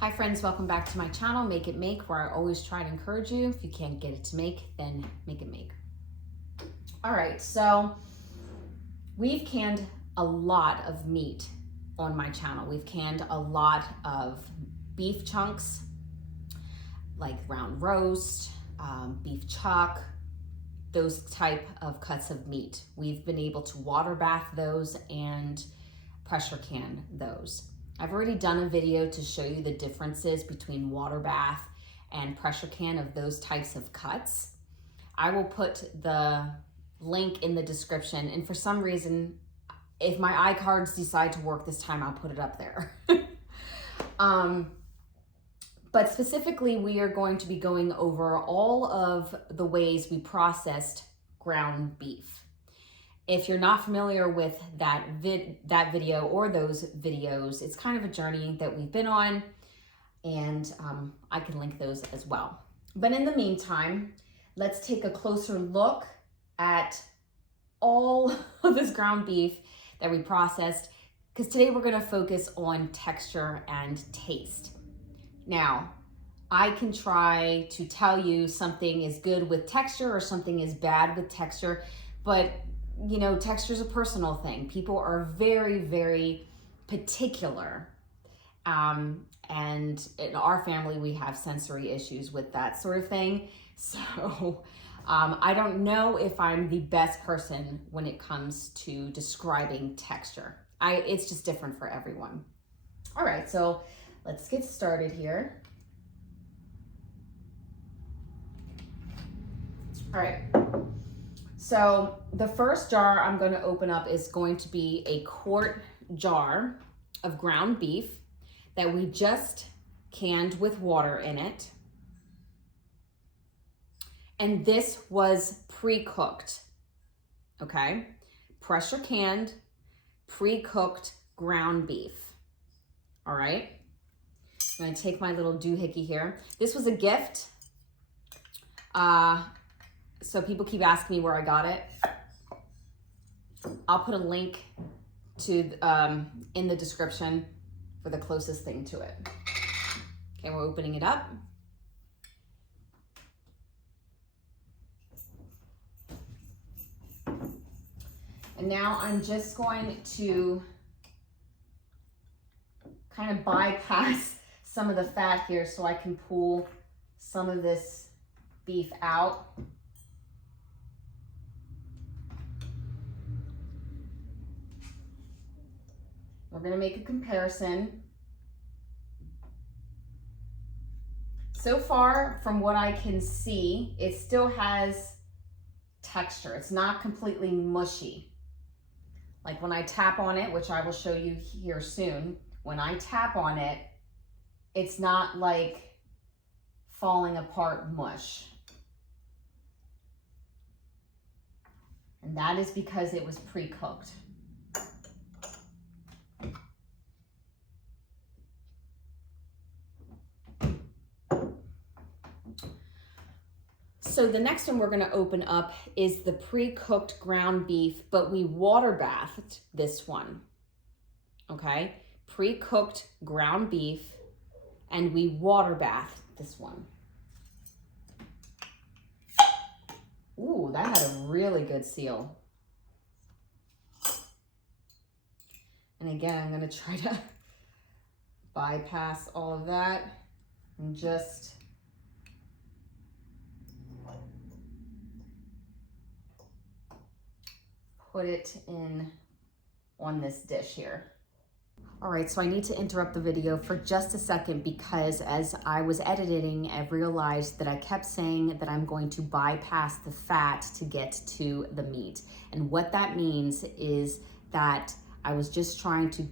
Hi friends, welcome back to my channel, Make It Make, where I always try to encourage you. If you can't get it to make, then make it make. All right, so we've canned a lot of meat on my channel. We've canned a lot of beef chunks, like round roast, beef chuck, those type of cuts of meat. We've been able to water bath those and pressure can those. I've already done a video to show you the differences between water bath and pressure can of those types of cuts. I will put the link in the description, and for some reason, if my iCards decide to work this time, I'll put it up there. But specifically, we are going to be going over all of the ways we processed ground beef. If you're not familiar with that video or those videos, it's kind of a journey that we've been on, and I can link those as well. But in the meantime, let's take a closer look at all of this ground beef that we processed, because today we're gonna focus on texture and taste. Now, I can try to tell you something is good with texture or something is bad with texture, but you know, texture is a personal thing. People are very, very particular. And in our family, we have sensory issues with that sort of thing. So I don't know if I'm the best person when it comes to describing texture. It's just different for everyone. All right, so let's get started here. All right. So the first jar I'm going to open up is going to be a quart jar of ground beef that we just canned with water in it. And this was pre-cooked, okay? Pressure canned, pre-cooked ground beef, all right? I'm going to take my little doohickey here. This was a gift. So people keep asking me where I got it. I'll put a link to in the description for the closest thing to it. Okay, we're opening it up. And now I'm just going to kind of bypass some of the fat here so I can pull some of this beef out. We're going to make a comparison. So far, from what I can see, it still has texture. It's not completely mushy. Like when I tap on it, which I will show you here soon, when I tap on it, it's not like falling apart mush. And that is because it was pre-cooked. So the next one we're going to open up is the pre-cooked ground beef, but we water bathed this one, okay? Pre-cooked ground beef, and we water bathed this one. Ooh, that had a really good seal. And again, I'm going to try to bypass all of that and just put it in on this dish here. All right, so I need to interrupt the video for just a second because as I was editing, I realized that I kept saying that I'm going to bypass the fat to get to the meat. And what that means is that I was just trying to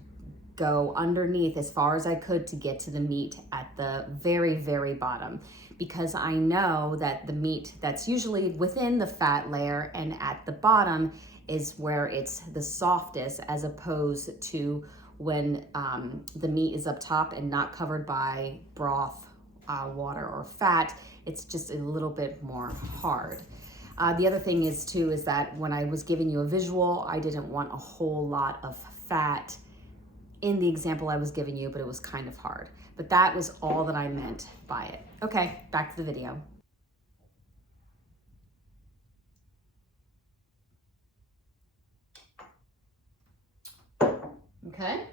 go underneath as far as I could to get to the meat at the very, very bottom, because I know that the meat that's usually within the fat layer and at the bottom is where it's the softest, as opposed to when the meat is up top and not covered by broth, water, or fat. It's just a little bit more hard. The other thing is too, is that when I was giving you a visual, I didn't want a whole lot of fat in the example I was giving you, but it was kind of hard. But that was all that I meant by it. Okay, back to the video. Okay.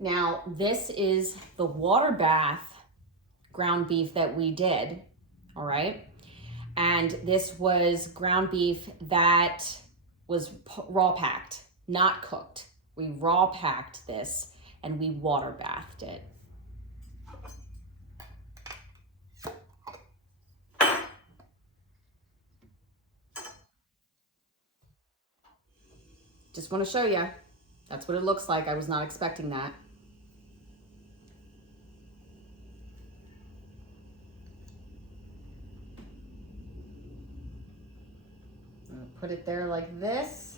Now, this is the water bath ground beef that we did, all right? And this was ground beef that was raw packed, not cooked. We raw packed this and we water bathed it. Just want to show you. That's what it looks like. I was not expecting that. I'm gonna put it there like this.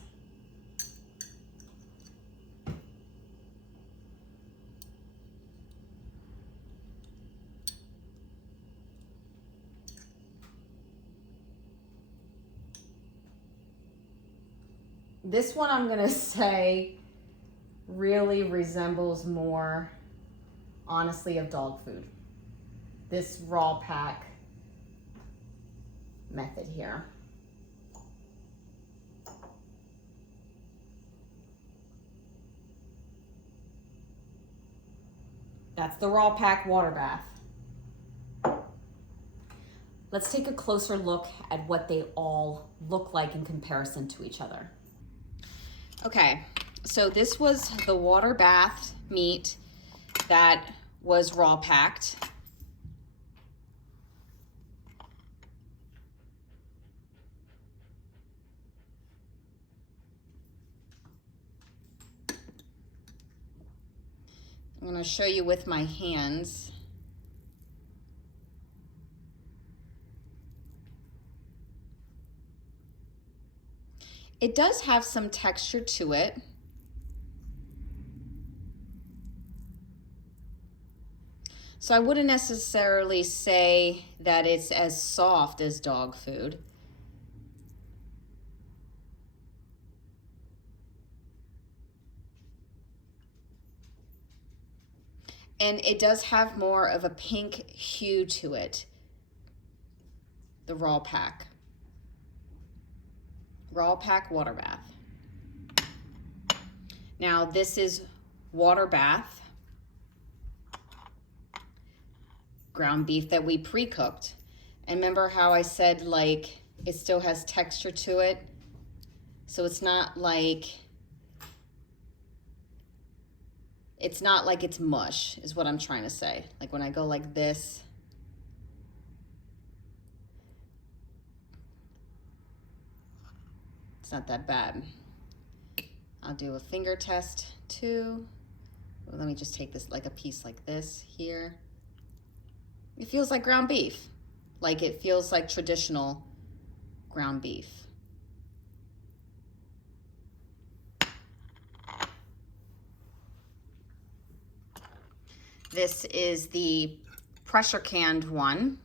This one I'm gonna say really resembles more, honestly, of dog food. This raw pack method here. That's the raw pack water bath. Let's take a closer look at what they all look like in comparison to each other. Okay, so this was the water bath meat that was raw packed. I'm going to show you with my hands. It does have some texture to it. So I wouldn't necessarily say that it's as soft as dog food. And it does have more of a pink hue to it, the raw pack. Raw pack water bath. Now this is water bath ground beef that we pre-cooked. And remember how I said like it still has texture to it? So it's not like it's mush is what I'm trying to say. Like when I go like this, it's not that bad. I'll do a finger test too. Well, let me just take this like a piece like this here. It feels like ground beef. Like it feels like traditional ground beef. This is the pressure canned one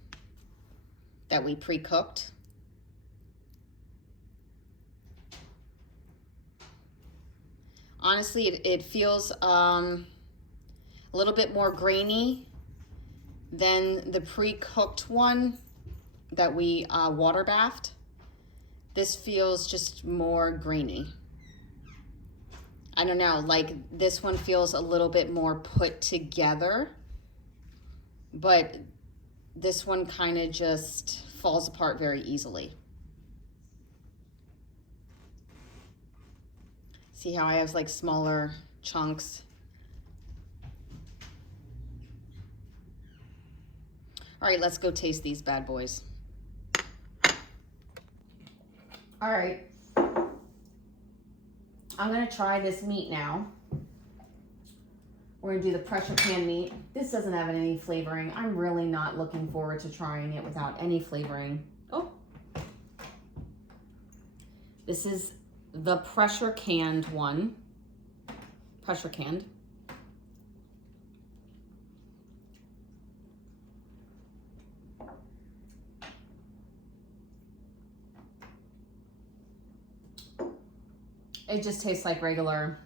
that we pre-cooked. Honestly, it feels a little bit more grainy than the pre-cooked one that we water bathed. This feels just more grainy. I don't know, like this one feels a little bit more put together, but this one kind of just falls apart very easily. See how I have like smaller chunks? All right, let's go taste these bad boys. All right. I'm gonna try this meat now. We're gonna do the pressure pan meat. This doesn't have any flavoring. I'm really not looking forward to trying it without any flavoring. Oh. This is the pressure canned one. Pressure canned. it just tastes like regular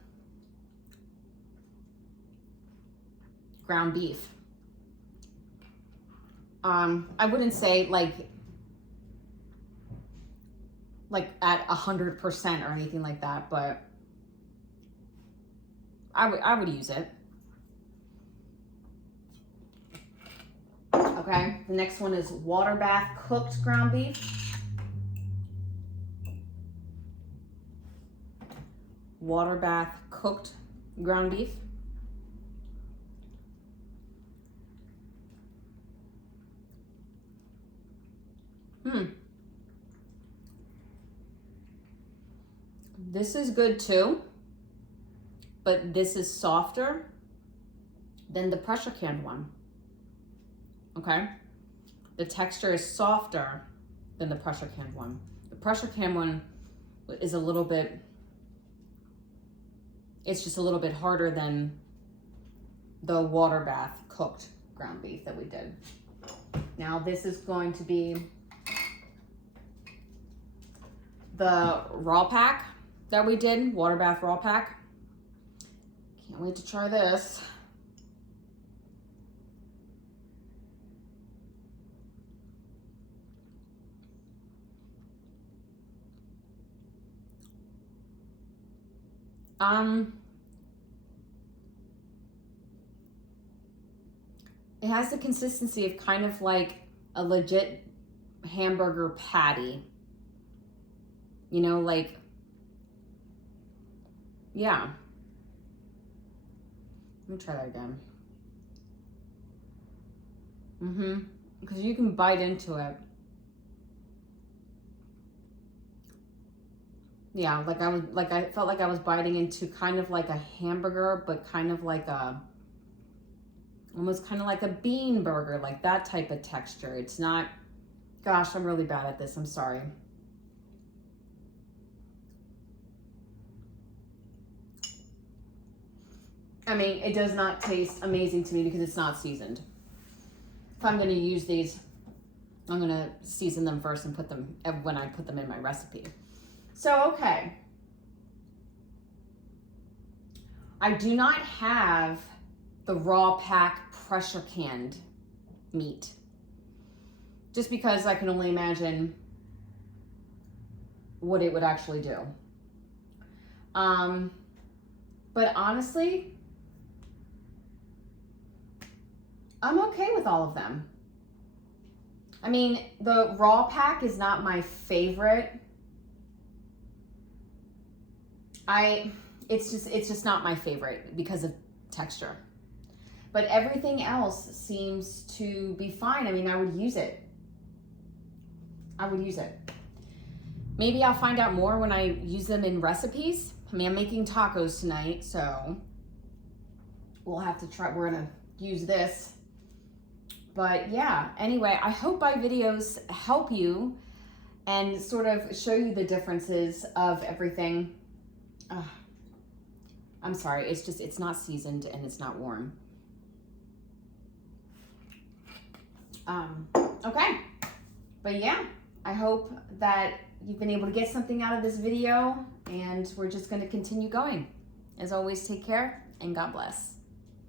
ground beef. I wouldn't say like at 100% or anything like that, but I would use it. Okay, the next one is water bath cooked ground beef. Water bath cooked ground beef. This is good too, but this is softer than the pressure canned one. Okay, the texture is softer than the pressure canned one. The pressure canned one is a little bit, it's just a little bit harder than the water bath cooked ground beef that we did. Now this is going to be the raw pack that we did, water bath raw pack. Can't wait to try this. It has the consistency of kind of like a legit hamburger patty. You know, like, yeah. Let me try that again. Because you can bite into it. Yeah, I felt like I was biting into kind of like a hamburger, but kind of like almost kind of like a bean burger, like that type of texture. It's not, gosh, I'm really bad at this. I'm sorry. I mean, it does not taste amazing to me because it's not seasoned. If I'm going to use these, I'm going to season them first and put them when I put them in my recipe. So, okay. I do not have the raw pack pressure canned meat, just because I can only imagine what it would actually do. But honestly, I'm okay with all of them. I mean, the raw pack is not my favorite. It's just not my favorite because of texture. But everything else seems to be fine. I mean, I would use it. I would use it. Maybe I'll find out more when I use them in recipes. I mean, I'm making tacos tonight, so we'll have to try, we're gonna use this. But yeah, anyway, I hope my videos help you and sort of show you the differences of everything. I'm sorry, it's not seasoned and it's not warm. Okay, but yeah, I hope that you've been able to get something out of this video, and we're just going to continue going. As always, take care and God bless.